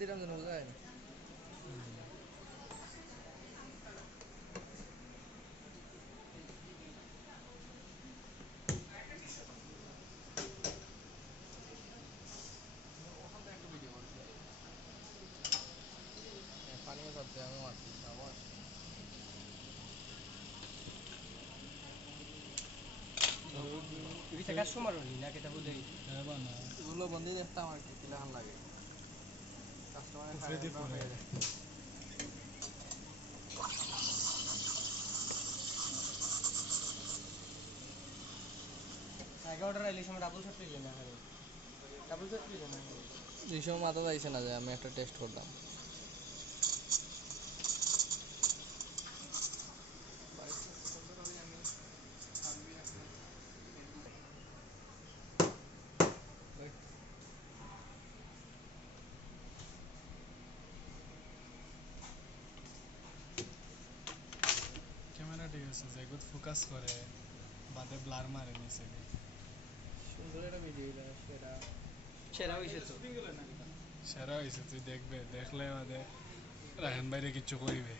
দিলাম যেন বোঝা যায় না। পানিও সব আমি মারছি আবার এগুলো বন্ধই দেখতাম আর কি কিলাহান লাগে কাস্টমার এই সময় মাথা যাইছে না যে আমি একটা টেস্ট করলাম। ক্যামেরা ঠিক আছে যেগুলো ফোকাস করে বাদে ব্লার মারে নিচে সুন্দর একটা ভিডিও সেরা সেরা হয়েছে তো সেরা হয়েছে তুই দেখবে দেখলে বাদে রায়হান বাইরে কিচ্ছু করিবে